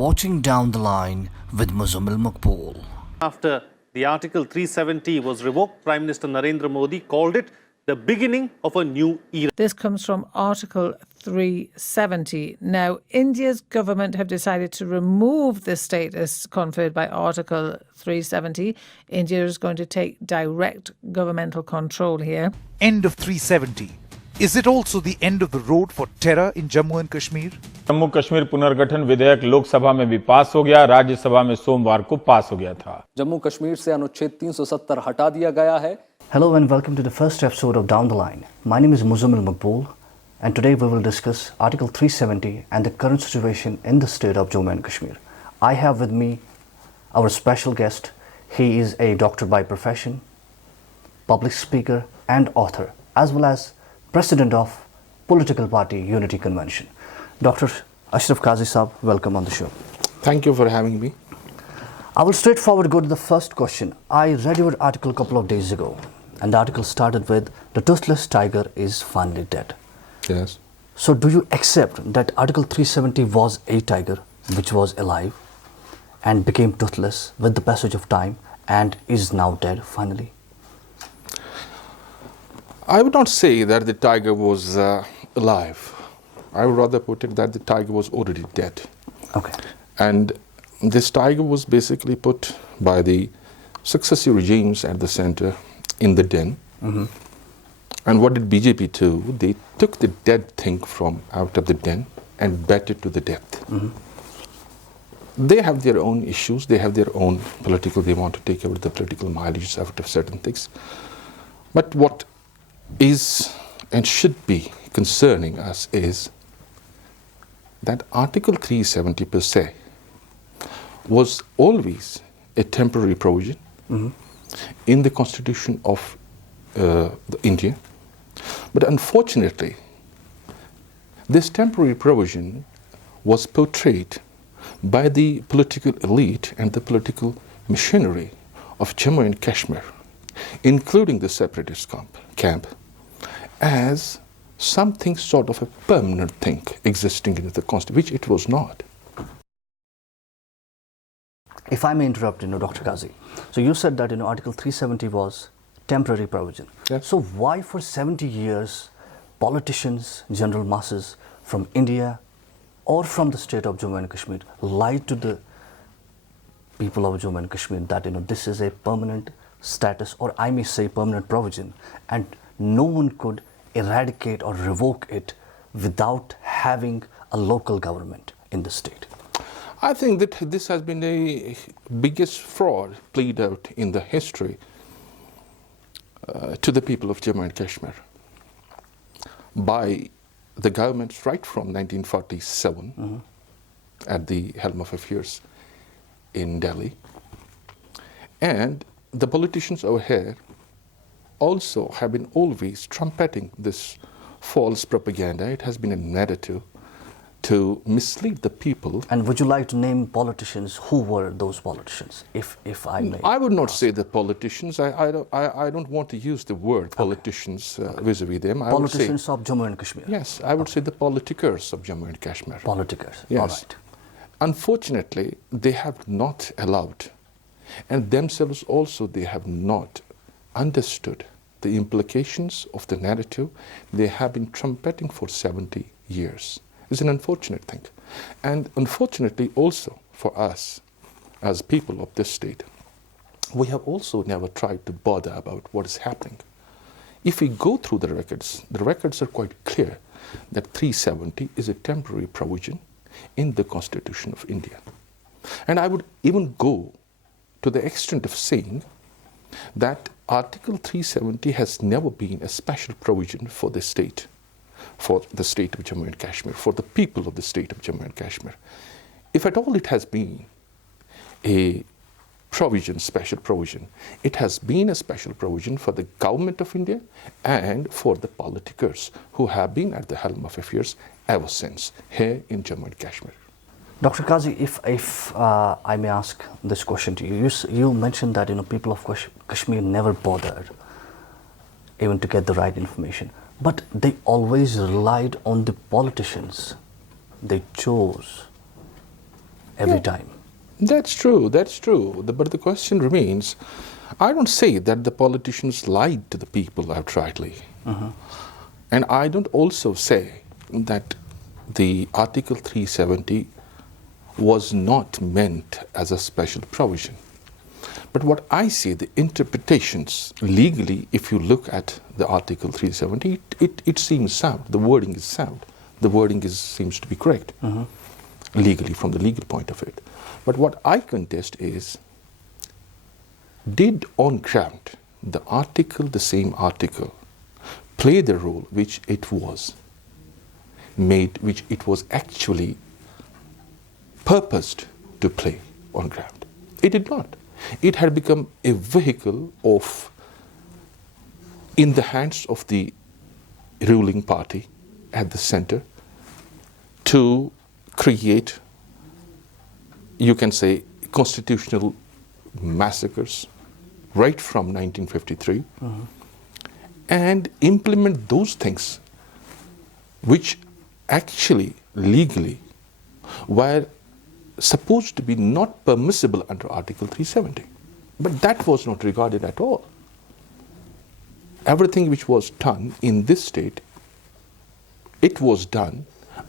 watching Down the Line with Muzamil Maqbool. After the Article 370 was revoked, Prime Minister Narendra Modi called it the beginning of a new era. This comes from Article 370. Now, India's government have decided to remove the status conferred by Article 370. India is going to take direct governmental control here. End of 370. Is it also the end of the road for terror in Jammu and Kashmir? Jammu Kashmir पुनर्गठन विधेयक लोकसभा में भी पास हो गया, राज्यसभा में सोमवार को पास हो गया था। जम्मू कश्मीर से अनुच्छेद 370 हटा दिया गया है। Hello and welcome to the first episode of Down the Line. My name is Muzamil Maqbool and today we will discuss Article 370 and the current situation in the state of Jammu and Kashmir. I have with me our special guest. He is a doctor by profession, public speaker and author, as well as President of Political Party Unity Convention. Dr. Ashraf Qazi Saab, welcome on the show. Thank you for having me. I will straightforward go to the first question. I read your article a couple of days ago and the article started with the toothless tiger is finally dead. Yes. So do you accept that Article 370 was a tiger which was alive and became toothless with the passage of time and is now dead finally? I would not say that the tiger was alive. I would rather put it that the tiger was already dead. Okay. And this tiger was basically put by the successive regimes at the center in the den. Mm-hmm. And what did BJP do? They took the dead thing from out of the den and bet it to the death. Mm-hmm. They have their own issues. They have their own political, they want to take over the political mileage out of certain things. But what is and should be concerning us is that Article 370 per se was always a temporary provision in the Constitution of India. But unfortunately, this temporary provision was portrayed by the political elite and the political machinery of Jammu and Kashmir, including the separatist camp, as something sort of a permanent thing existing in the Constitution, which it was not. If I may interrupt, Dr. Qazi. So you said that, Article 370 was temporary provision. Yes. So why for 70 years politicians, general masses from India or from the state of Jammu and Kashmir lied to the people of Jammu and Kashmir that, this is a permanent status, or I may say permanent provision, and no one could eradicate or revoke it without having a local government in the state? I think that this has been the biggest fraud played out in the history to the people of Jammu and Kashmir by the governments right from 1947 at the helm of affairs in Delhi. And the politicians over here also have been always trumpeting this false propaganda. It has been a narrative to mislead the people. And would you like to name politicians? Who were those politicians, if I may? I would not say the politicians. I don't want to use the word politicians vis-a-vis them. Politicians of Jammu and Kashmir? Yes, I would say the politicers of Jammu and Kashmir. Politicers, yes. All right. Unfortunately, they have not allowed, and themselves also they have not understood the implications of the narrative they have been trumpeting for 70 years. It's an unfortunate thing. And unfortunately also for us as people of this state, we have also never tried to bother about what is happening. If we go through the records are quite clear that 370 is a temporary provision in the Constitution of India. And I would even go to the extent of saying that Article 370 has never been a special provision for the state of Jammu and Kashmir, for the people of the state of Jammu and Kashmir. If at all it has been a provision, special provision, it has been a special provision for the government of India and for the politicers who have been at the helm of affairs ever since here in Jammu and Kashmir. Dr. Qazi, if I may ask this question to you, you mentioned that people of Kashmir never bothered even to get the right information, but they always relied on the politicians they chose every time. That's true, that's true. But the question remains, I don't say that the politicians lied to the people outrightly. And I don't also say that the Article 370 was not meant as a special provision. But what I see, the interpretations legally, if you look at the Article 370, it seems sound. The wording is sound. The wording seems to be correct legally, from the legal point of it. But what I contest is, did on ground the same article, play the role which it was made, which it was actually purposed to play on ground? It did not. It had become a vehicle in the hands of the ruling party at the center to create, you can say, constitutional massacres right from 1953 and implement those things which actually legally were supposed to be not permissible under Article 370. But that was not regarded at all. Everything which was done in this state, it was done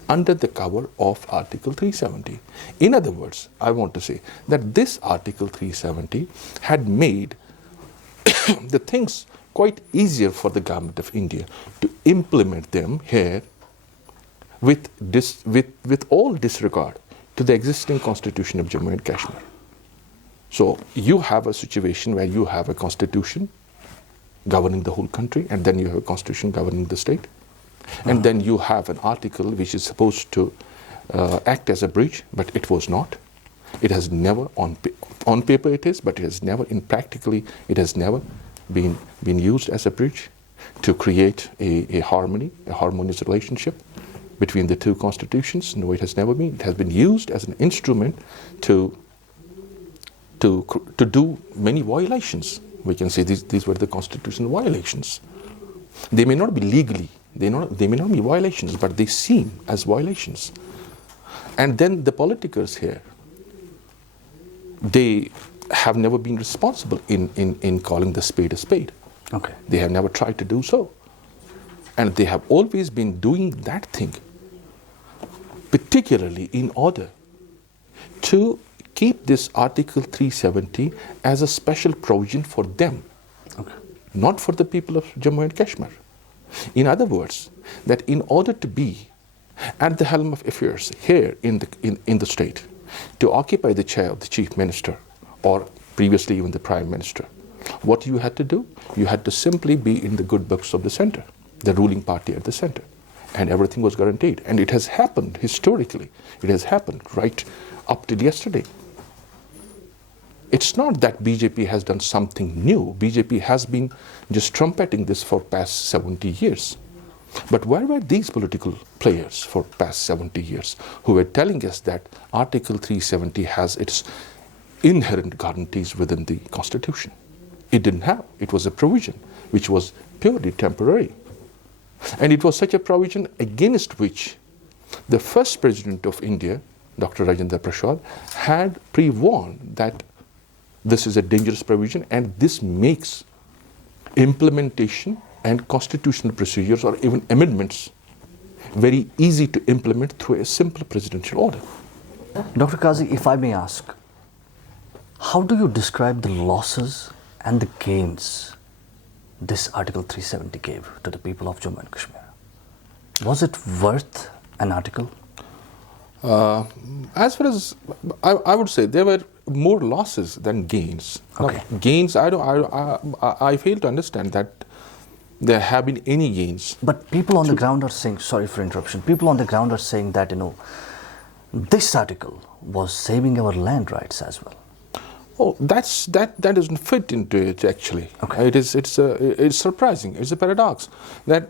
under the cover of Article 370. In other words, I want to say that this Article 370 had made the things quite easier for the government of India to implement them here with all disregard to the existing constitution of Jammu and Kashmir. So you have a situation where you have a constitution governing the whole country, and then you have a constitution governing the state, and then you have an article which is supposed to act as a bridge, but it was not. It has never, on paper it is, but it has never, practically, it has never been used as a bridge to create a harmonious relationship between the two constitutions. No, it has never been. It has been used as an instrument to do many violations. We can say these were the constitutional violations. They may not be legally, they may not be violations, but they seem as violations. And then the politicals here, they have never been responsible in calling the spade a spade. Okay. They have never tried to do so. And they have always been doing that thing, particularly in order to keep this Article 370 as a special provision for them, not for the people of Jammu and Kashmir. In other words, that in order to be at the helm of affairs here in the state, to occupy the chair of the chief minister, or previously even the prime minister, what you had to do? You had to simply be in the good books of the center, the ruling party at the center, and everything was guaranteed. And it has happened historically. It has happened right up till yesterday. It's not that BJP has done something new. BJP has been just trumpeting this for past 70 years. But where were these political players for past 70 years who were telling us that Article 370 has its inherent guarantees within the Constitution? It didn't have. It was a provision which was purely temporary. And it was such a provision against which the first president of India, Dr. Rajendra Prasad, had pre-warned that this is a dangerous provision and this makes implementation and constitutional procedures or even amendments very easy to implement through a simple presidential order. Dr. Qazi, if I may ask, how do you describe the losses and the gains this Article 370 gave to the people of Jammu and Kashmir? Was it worth an article? As far as I would say, there were more losses than gains. Okay. Now, gains, I fail to understand that there have been any gains. But people on the ground are saying, sorry for interruption, people on the ground are saying that, this article was saving our land rights as well. Oh, that doesn't fit into it actually. Okay. It's surprising. It's a paradox that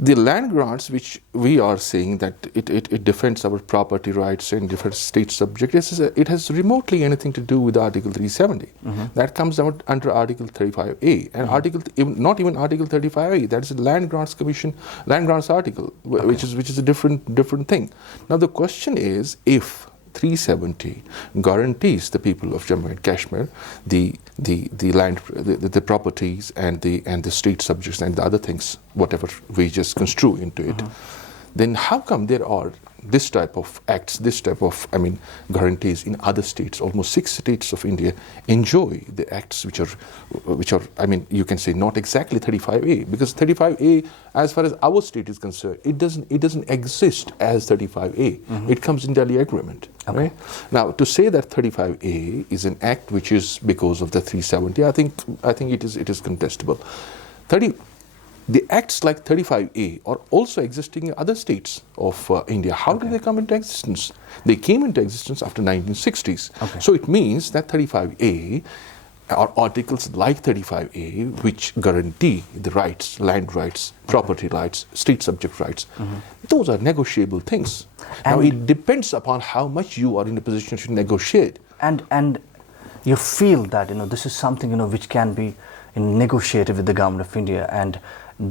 the land grants which we are saying that it defends our property rights and defends state subjects, it has remotely anything to do with Article 370. That comes out under Article 35A and not even Article 35A. That is the Land Grants Commission, Land Grants article, which is a different thing. Now the question is, if 370 guarantees the people of Jammu and Kashmir the land, the properties and the state subjects and the other things, whatever we just construe into it. Then how come there are this type of acts, this type of, guarantees in other states? Almost 6 states of India enjoy the acts which are, you can say not exactly 35A, because 35A, as far as our state is concerned, it doesn't exist as 35A. It comes in Delhi Agreement. Okay. Right? Now, to say that 35A is an act which is because of the 370, I think it is contestable. The acts like 35A are also existing in other states of India. How did they come into existence? They came into existence after 1960s. Okay. So it means that 35A are articles like 35A which guarantee the rights, land rights, property rights, state subject rights. Those are negotiable things. Now it depends upon how much you are in a position to negotiate. And you feel that this is something which can be negotiated with the government of India, and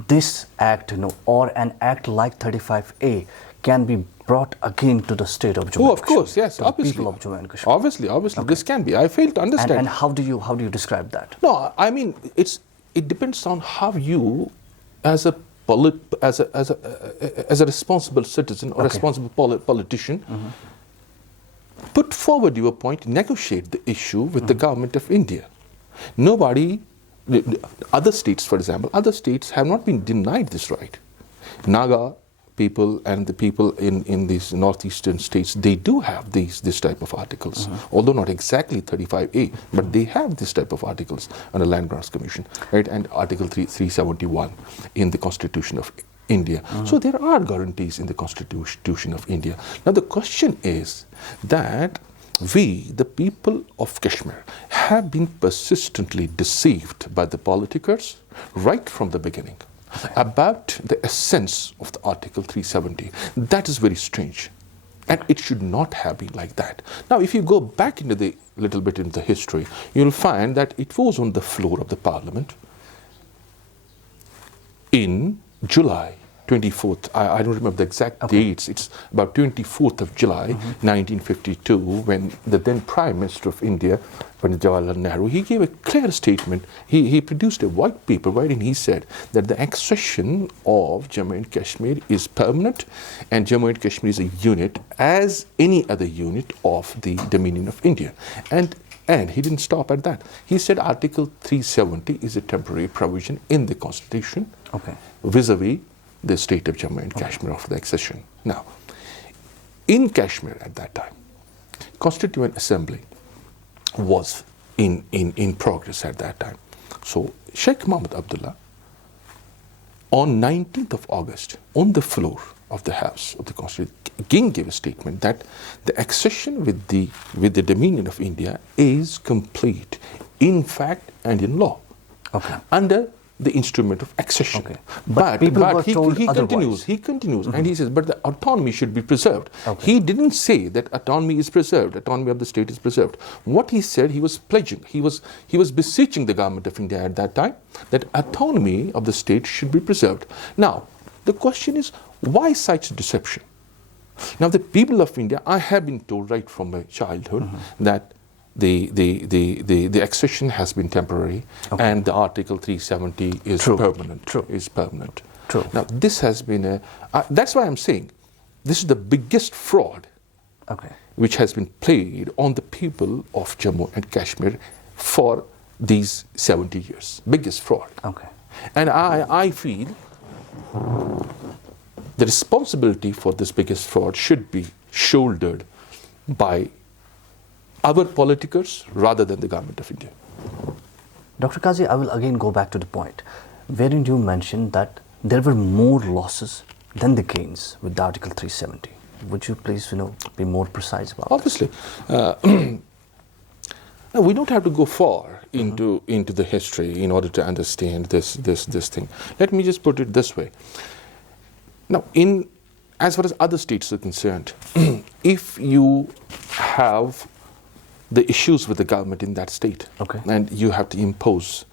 this act or an act like 35A can be brought again to the state of Jammu. Oh, of course, yes, obviously. The people of Jammu and Kashmir. Obviously, okay. This can be. I fail to understand. And how do you describe that? No, it depends on how you, as a responsible citizen or responsible politician, put forward your point, negotiate the issue with the government of India. Other states, for example, other states have not been denied this right. Naga people and the people in these northeastern states, they do have this type of articles, although not exactly 35A, but they have this type of articles under Land Grants Commission, right? And Article 371 in the Constitution of India. So there are guarantees in the Constitution of India. Now the question is that we, the people of Kashmir, have been persistently deceived by the politicers right from the beginning about the essence of the Article 370. That is very strange. And it should not have been like that. Now, if you go back into the little bit into the history, you'll find that it was on the floor of the Parliament in July 24th, I don't remember the exact dates, it's about 24th of July, 1952, when the then Prime Minister of India, Pandit Jawaharlal Nehru, he gave a clear statement. He produced a white paper wherein he said that the accession of Jammu and Kashmir is permanent, and Jammu and Kashmir is a unit as any other unit of the Dominion of India. And he didn't stop at that. He said Article 370 is a temporary provision in the Constitution vis-a-vis the state of Jammu and Kashmir of the accession. Now, in Kashmir at that time, Constituent Assembly was in progress at that time. So Sheikh Mohammed Abdullah, on 19th of August, on the floor of the House of the Constitution, again gave a statement that the accession with the Dominion of India is complete in fact and in law, under the instrument of accession. But he continues, and he says, but the autonomy should be preserved. He didn't say that autonomy is preserved, autonomy of the state is preserved. What he said, he was pledging, he was beseeching the government of India at that time that autonomy of the state should be preserved. Now, the question is, why such deception? Now, the people of India, I have been told right from my childhood that the accession has been temporary, and the Article 370 is permanent. Is permanent. Now, this has been that's why I'm saying this is the biggest fraud which has been played on the people of Jammu and Kashmir for these 70 years. Biggest fraud. And I feel the responsibility for this biggest fraud should be shouldered by our politicers rather than the government of India. Dr. Qazi, I will again go back to the point wherein you mentioned that there were more losses than the gains with the Article 370. Would you please, be more precise about Obviously. We don't have to go far into the history in order to understand this thing. Let me just put it this way. Now, as far as other states are concerned, if you have the issues with the government in that state, and you have to impose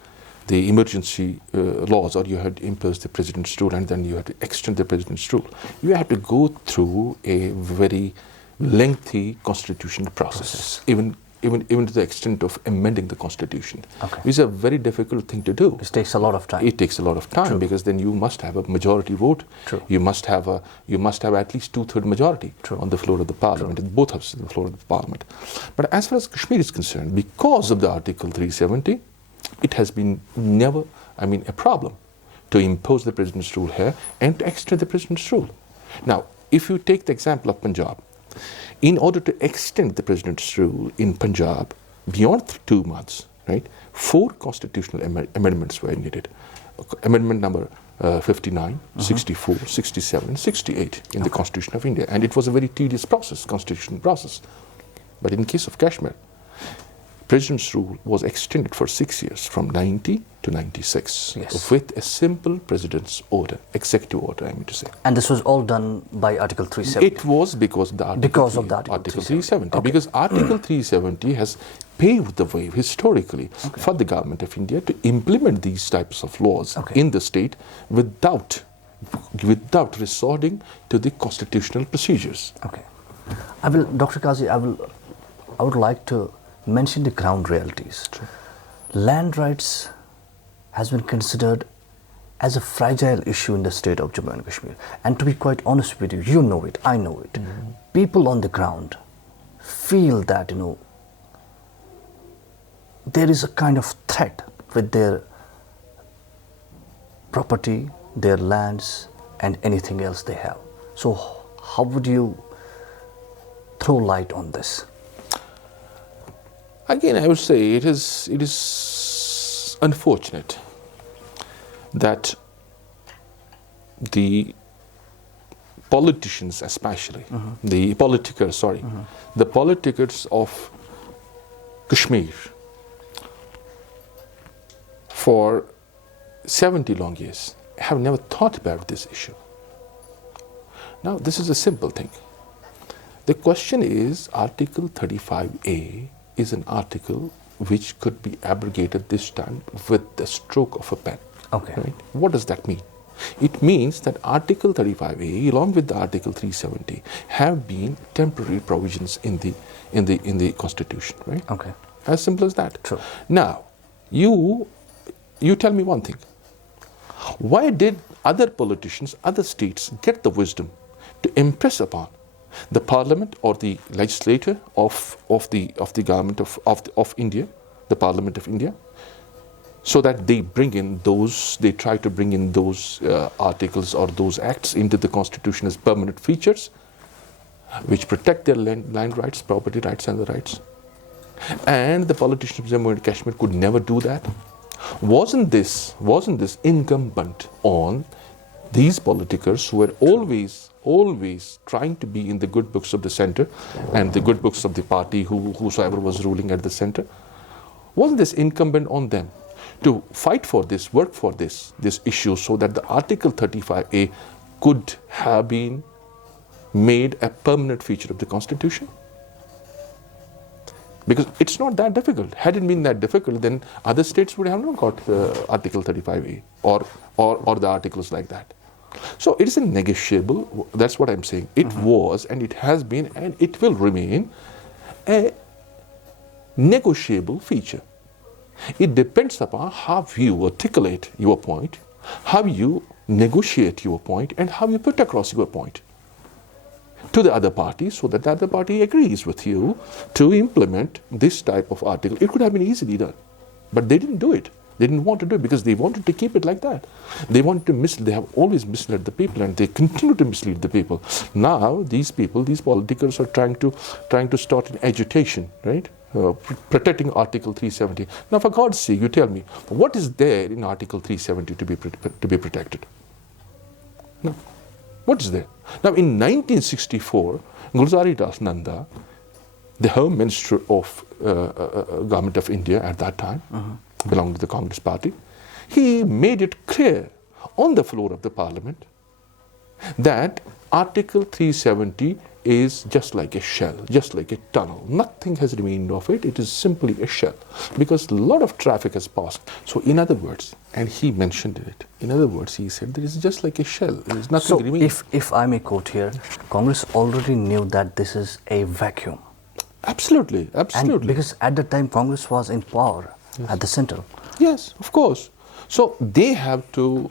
the emergency laws, or you have to impose the president's rule, and then you have to extend the president's rule, you have to go through a very lengthy constitutional process, even to the extent of amending the constitution. Okay. It's a very difficult thing to do. It takes a lot of time. It takes a lot of time. True. Because then you must have a majority vote. True. You must have at least 2/3 majority True. on the floor of the parliament, in both houses of the floor of the parliament. But as far as Kashmir is concerned, because of the Article 370, it has been never, a problem to impose the president's rule here and to extend the president's rule. Now, if you take the example of Punjab, in order to extend the president's rule in Punjab beyond 2 months, right, 4 constitutional amendments were needed. Amendment number 59, 64, 67, and 68 in the Constitution of India. And it was a very tedious process, constitutional process. But in case of Kashmir, president's rule was extended for 6 years, from 90 to 96, Yes. with a simple president's order, executive order, I mean to say. And this was all done by Article 370. It was because of the Article 370. Okay. Because Article 370 has paved the way historically for the government of India to implement these types of laws in the state without resorting to the constitutional procedures. Okay. Dr. Qazi, I would like to mention the ground realities. True. Land rights has been considered as a fragile issue in the state of Jammu and Kashmir. And to be quite honest with you, you know it, I know it. People on the ground feel that, there is a kind of threat with their property, their lands, and anything else they have. So how would you throw light on this? Again, I would say it is unfortunate that the politicians, especially the politicers of Kashmir, for 70 long years have never thought about this issue. Now, this is a simple thing. The question is, Article 35A is an article which could be abrogated this time with the stroke of a pen. Okay. Right? What does that mean? It means that Article 35A, along with the Article 370, have been temporary provisions in the Constitution. Right? Okay. As simple as that. True. Now, you tell me one thing. Why did other politicians, other states, get the wisdom to impress upon the parliament or the legislature of the government of India, the Parliament of India, so that they try to bring in those articles or those acts into the Constitution as permanent features, which protect their land rights, property rights, and the rights. And the politicians of Jammu and Kashmir could never do that. Wasn't this incumbent on these politicers who were always trying to be in the good books of the center and the good books of the party whosoever was ruling at the center? Wasn't this incumbent on them to fight for this, work for this issue, so that the Article 35A could have been made a permanent feature of the Constitution? Because it's not that difficult. Had it been that difficult, then other states would have not got Article 35A or the articles like that. So it is a negotiable, that's what I'm saying. It was, and it has been, and it will remain a negotiable feature. It depends upon how you articulate your point, how you negotiate your point, and how you put across your point to the other party, so that the other party agrees with you to implement this type of article. It could have been easily done, but they didn't do it. They didn't want to do it because they wanted to keep it like that. They wanted to they have always misled the people, and they continue to mislead the people. Now these politicals are trying to start an agitation, right? Protecting Article 370. Now, for God's sake, you tell me, what is there in Article 370 to be protected? No. What is there? Now, in 1964, Gulzari Das Nanda, the Home Minister of Government of India at that time, belonged to the Congress Party, he made it clear on the floor of the Parliament that Article 370 is just like a shell, just like a tunnel. Nothing has remained of it. It is simply a shell because a lot of traffic has passed. So in other words, and he mentioned it, in other words, he said there is just like a shell. There is nothing remaining. If I may quote here, Congress already knew that this is a vacuum. Absolutely, absolutely. And because at the time Congress was in power at the center. Yes, of course. So they have to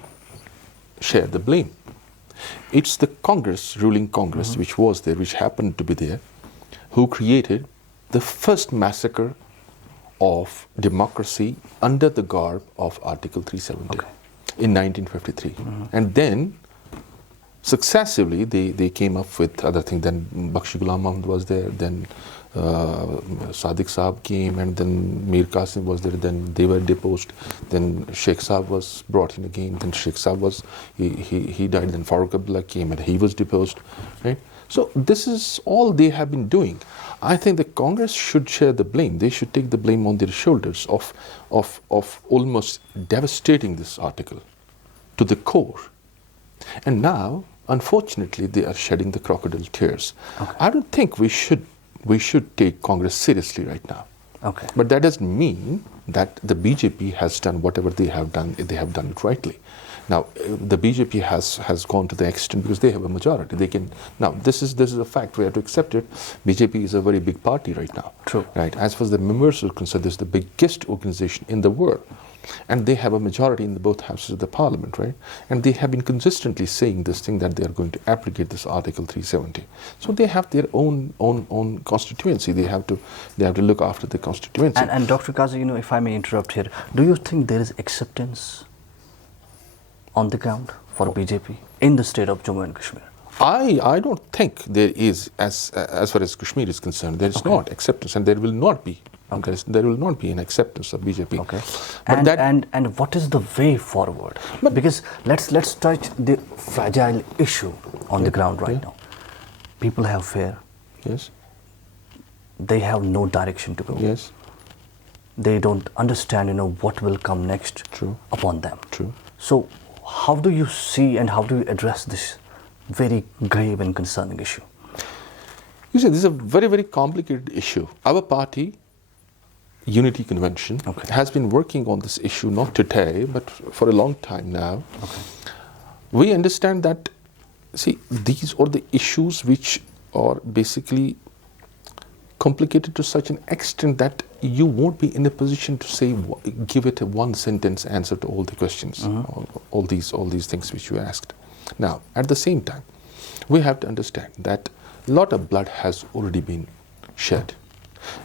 share the blame. It's the Congress, ruling Congress, which was there, which happened to be there, who created the first massacre of democracy under the garb of Article 370 in 1953. And then successively they came up with other things. Then Bakshi Ghulam Muhammad was there, then Sadiq Saab came, and then Mir Qasim was there, then they were deposed, then Sheikh Saab was brought in again, then Sheikh Saab was, he died, then Farooq Abdullah came and he was deposed, right? So this is all they have been doing. I think the Congress should share the blame. They should take the blame on their shoulders of almost devastating this article to the core. And now, unfortunately, they are shedding the crocodile tears. I don't think we should take Congress seriously right now. But that doesn't mean that the BJP has done whatever they have done it rightly. Now, the BJP has gone to the extent because they have a majority. They can now. This is a fact. We have to accept it. BJP is a very big party right now. True. Right. As far as the members are concerned, this is the biggest organization in the world, and they have a majority in both houses of the parliament. Right. And they have been consistently saying this thing that they are going to abrogate this Article 370. So they have their own constituency. They have to look after the constituency. And Dr. Qazi, if I may interrupt here, do you think there is acceptance on the ground for BJP in the state of Jammu and Kashmir? I don't think there is, as far as Kashmir is concerned, there is not acceptance, and there will not be. There will not be an acceptance of BJP. But and what is the way forward? Because let's touch the fragile issue on the ground right now. People have fear. Yes. They have no direction to go. Yes. They don't understand, what will come next upon them. True. So how do you see and how do you address this very grave and concerning issue? You see, this is a very, very complicated issue. Our party, Unity Convention, has been working on this issue not today, but for a long time now. We understand that, see, these are the issues which are basically complicated to such an extent that you won't be in a position to say, give it a one sentence answer to all the questions, all these things which you asked. Now, at the same time, we have to understand that a lot of blood has already been shed.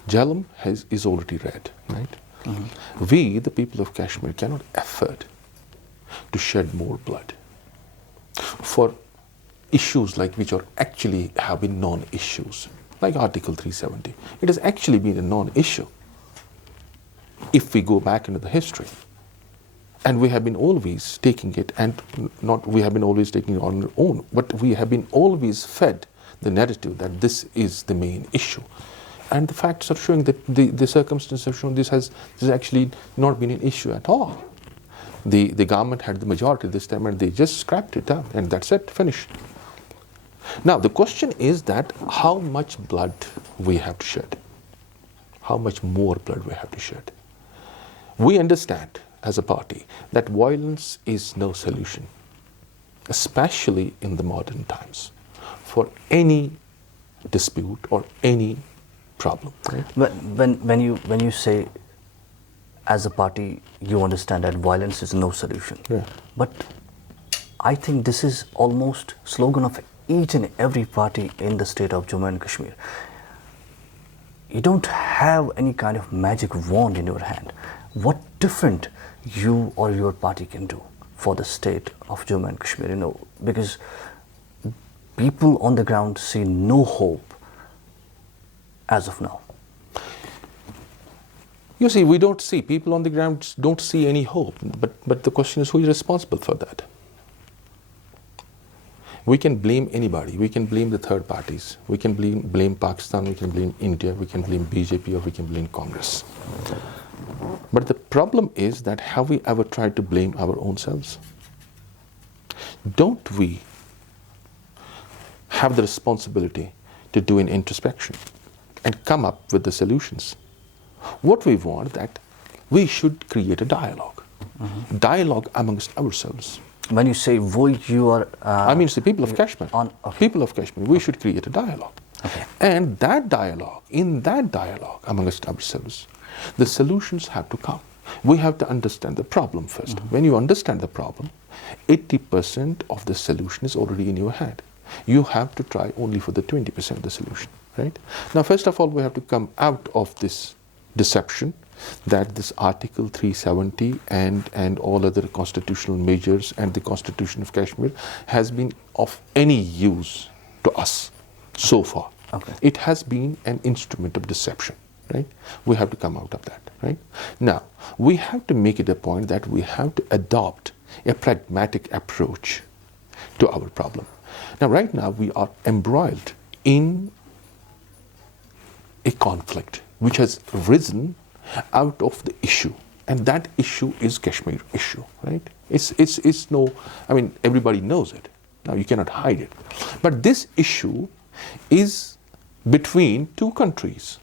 Jhelum is already red, right? We, the people of Kashmir, cannot afford to shed more blood for issues like which are actually have been non-issues, like Article 370. It has actually been a non-issue if we go back into the history. And we have been always taking it, and we have been always taking it on our own, but we have been always fed the narrative that this is the main issue. And the facts are showing that the circumstances have shown this has actually not been an issue at all. The government had the majority this time and they just scrapped it down and that's it, finished. Now the question is that how much blood we have to shed? How much more blood we have to shed? We understand as a party that violence is no solution, especially in the modern times, for any dispute or any problem. Right? But when you say as a party you understand that violence is no solution, but I think this is almost slogan of each and every party in the state of Jammu and Kashmir. You don't have any kind of magic wand in your hand. What different you or your party can do for the state of Jammu and Kashmir, because people on the ground see no hope as of now. You see, we don't see, people on the ground don't see any hope, but the question is who is responsible for that? We can blame anybody, we can blame the third parties, we can blame Pakistan, we can blame India, we can blame BJP, or we can blame Congress. But the problem is that have we ever tried to blame our own selves? Don't we have the responsibility to do an introspection and come up with the solutions. What we want that we should create a dialogue, dialogue amongst ourselves. When you say we, you are... I mean, it's the people of Kashmir. Okay. People of Kashmir, we should create a dialogue. Okay. And that dialogue, in that dialogue amongst ourselves, the solutions have to come. We have to understand the problem first. When you understand the problem, 80% of the solution is already in your head. You have to try only for the 20% of the solution, right? Now, first of all, we have to come out of this deception that this Article 370 and all other constitutional measures and the Constitution of Kashmir has been of any use to us so far. Okay. It has been an instrument of deception, right? We have to come out of that, right? Now, we have to make it a point that we have to adopt a pragmatic approach to our problem. Now, right now, we are embroiled in a conflict which has risen out of the issue, and that issue is Kashmir issue, right? It's no, I mean, everybody knows it. Now, you cannot hide it. But this issue is between two countries,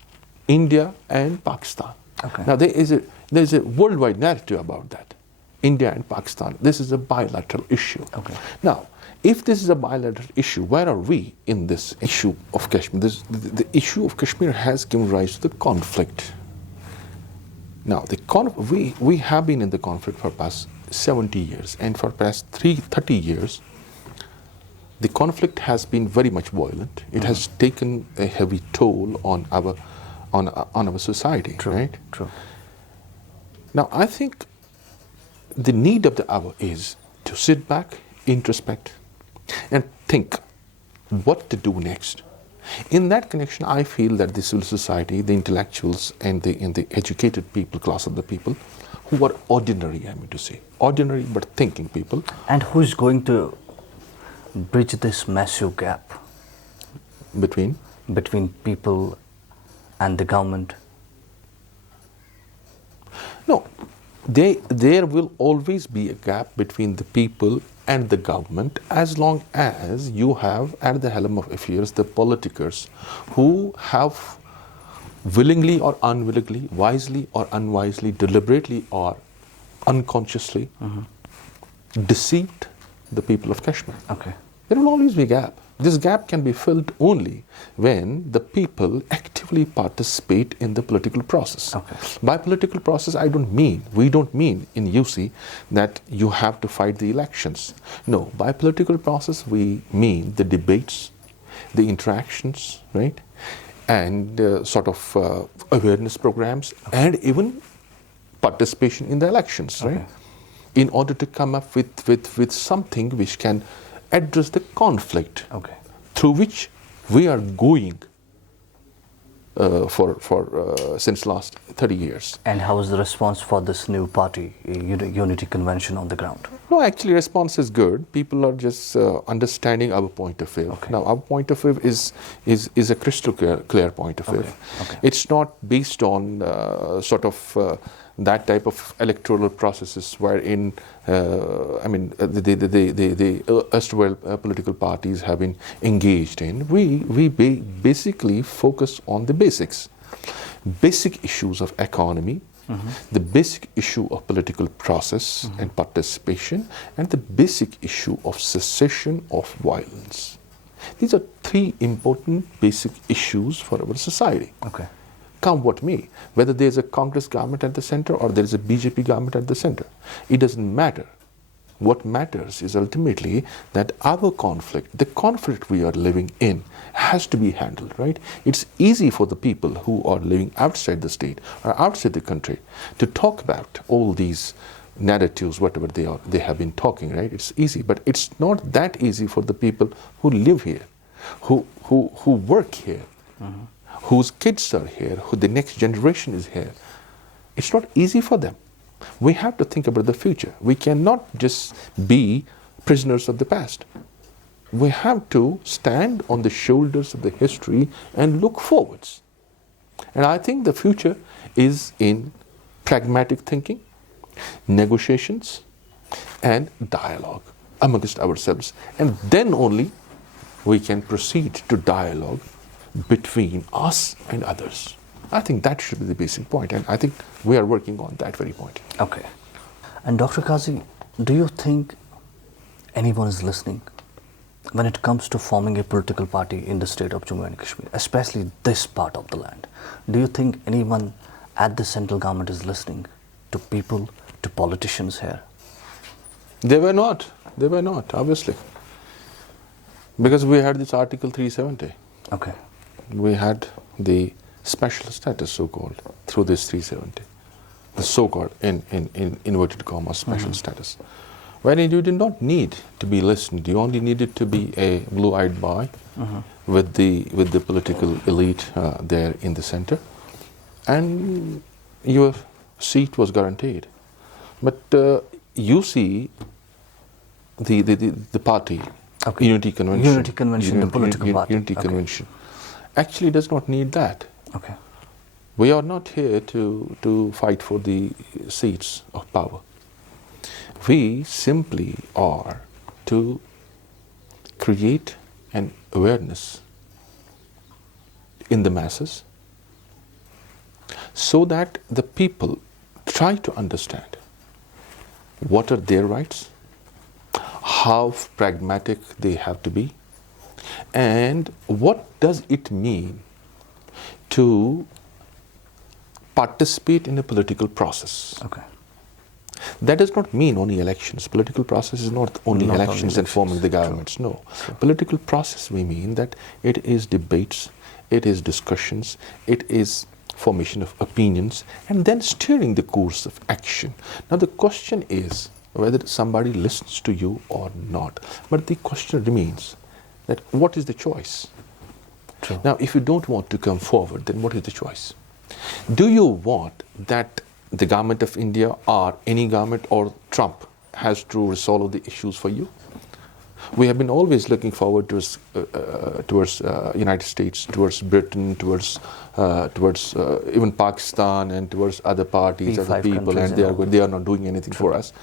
India and Pakistan. Okay. Now, there's a worldwide narrative about that. India and Pakistan, this is a bilateral issue. Okay. Now, if this is a bilateral issue, where are we in this issue of Kashmir? The issue of Kashmir has given rise to the conflict. Now, we have been in the conflict for past 70 years, and for past 30 years, the conflict has been very much violent. It has taken a heavy toll on our society, True. right? True. Now, I think the need of the hour is to sit back, introspect, and think what to do next. In that connection, I feel that the civil society, the intellectuals, and the educated people, class of the people, who are ordinary, I mean to say, ordinary but thinking people. And who's going to bridge this massive gap Between? between people and the government? No, there will always be a gap between the people and the government as long as you have at the helm of affairs the politicers who have willingly or unwillingly, wisely or unwisely, deliberately or unconsciously deceived the people of Kashmir. Okay. There will always be a gap. This gap can be filled only when the people actively participate in the political process. Okay. By political process, we don't mean in UC that you have to fight the elections. No, by political process, we mean the debates, the interactions, right? And awareness programs, and even participation in the elections, right? Okay. In order to come up with something which can address the conflict through which we are going since last 30 years. And how is the response for this new party, Unity Convention on the ground? No, actually response is good. People are just understanding our point of view. Okay. Now, our point of view is a crystal clear point of view. Okay. It's not based on that type of electoral processes wherein, the erstwhile political parties have been engaged in. We basically focus on the basics. Basic issues of economy, the basic issue of political process and participation, and the basic issue of cessation of violence. These are three important basic issues for our society. Okay. Come what may, whether there's a Congress government at the center or there is a BJP government at the center, it doesn't matter. What matters is ultimately that our conflict, the conflict we are living in, has to be handled, right? It's easy for the people who are living outside the state or outside the country to talk about all these narratives, whatever they have been talking, right? It's easy, but it's not that easy for the people who live here, who work here, whose kids are here, who the next generation is here. It's not easy for them. We have to think about the future. We cannot just be prisoners of the past. We have to stand on the shoulders of the history and look forwards. And I think the future is in pragmatic thinking, negotiations, and dialogue amongst ourselves. And then only we can proceed to dialogue between us and others. I think that should be the basic point, and I think we are working on that very point. Okay. And Dr. Qazi, do you think anyone is listening when it comes to forming a political party in the state of Jammu and Kashmir, especially this part of the land? Do you think anyone at the central government is listening to people, to politicians here? They were not, obviously. Because we had this Article 370. Okay. We had the special status, so-called, through this 370. The so-called, in inverted commas, special status. When you did not need to be listened, you only needed to be a blue-eyed boy with the political elite there in the center, and your seat was guaranteed. But you see the party, Okay. Unity Convention. Unity Convention, the political party. Unity Okay. Convention actually does not need that. Okay. We are not here to fight for the seats of power. We simply are to create an awareness in the masses so that the people try to understand what are their rights, how pragmatic they have to be, and what does it mean to participate in a political process. Okay. That does not mean only elections. Political process is not only elections and forming the governments. No. Political process, we mean that it is debates, it is discussions, it is formation of opinions, and then steering the course of action. Now the question is whether somebody listens to you or not. But the question remains that what is the choice? True. Now if you don't want to come forward, then what is the choice? Do you want that the government of India or any government or Trump has to resolve the issues for you? We have been always looking forward towards United States, towards Britain, towards even Pakistan, and towards other parties, other people, and they are not doing anything for us.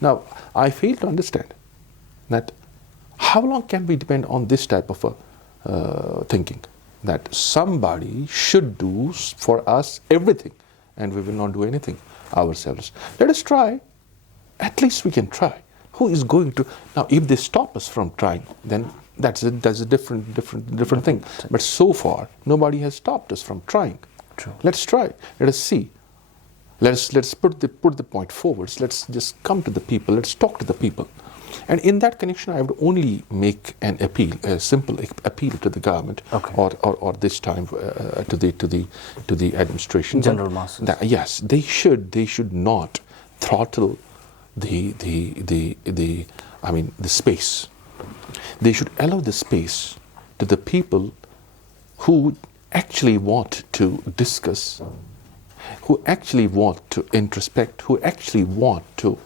Now, I fail to understand that how long can we depend on this type of thinking, that somebody should do for us everything and we will not do anything ourselves. Let us try. At least we can try. Who is going to... Now, if they stop us from trying, then that's a different thing. But so far, nobody has stopped us from trying. True. Let's try. Let us see. Let's put the point forward. Let's just come to the people. Let's talk to the people. And in that connection, I would only make an appeal, a simple appeal to the government, Okay. or this time to the administration. General masses. Yes, they should not throttle the space. They should allow the space to the people who actually want to discuss, who actually want to introspect, who actually want to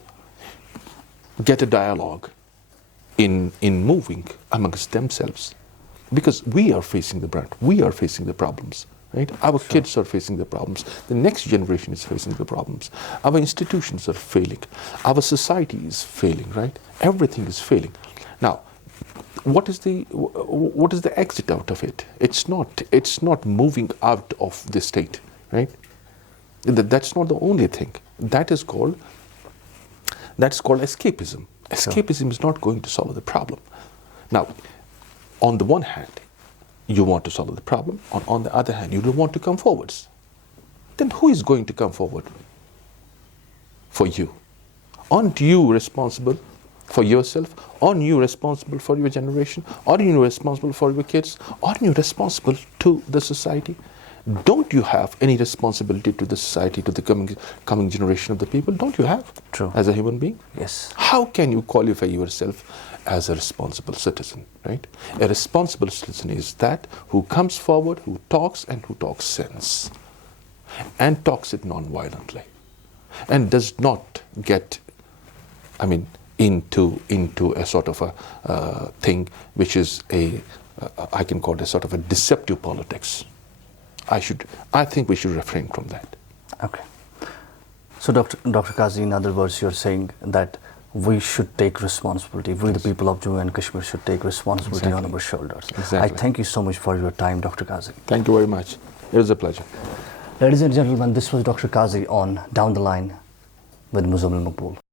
get a dialogue in moving amongst themselves. Because we are facing the brunt, we are facing the problems, right? Our kids are facing the problems, the next generation is facing the problems, our institutions are failing, our society is failing, right? Everything is failing. Now, what is the exit out of it? It's not moving out of the state, right? That's not the only thing. That's called escapism. Escapism is not going to solve the problem. Now, on the one hand, you want to solve the problem. On the other hand, you don't want to come forwards. Then who is going to come forward for you? Aren't you responsible for yourself? Aren't you responsible for your generation? Aren't you responsible for your kids? Aren't you responsible to the society? Don't you have any responsibility to the society, to the coming generation of the people? Don't you have? True. As a human being? Yes. How can you qualify yourself as a responsible citizen, right? A responsible citizen is that who comes forward, who talks sense, and talks it non-violently, and does not get, into a sort of a thing which is I can call it a sort of a deceptive politics. I think we should refrain from that. Okay. So, Dr. Qazi, in other words, you're saying that we should take responsibility. We, the people of Jammu and Kashmir, should take responsibility on our shoulders. Exactly. I thank you so much for your time, Dr. Qazi. Thank you very much. It was a pleasure. Ladies and gentlemen, this was Dr. Qazi on Down the Line with Muzamil Maqbool.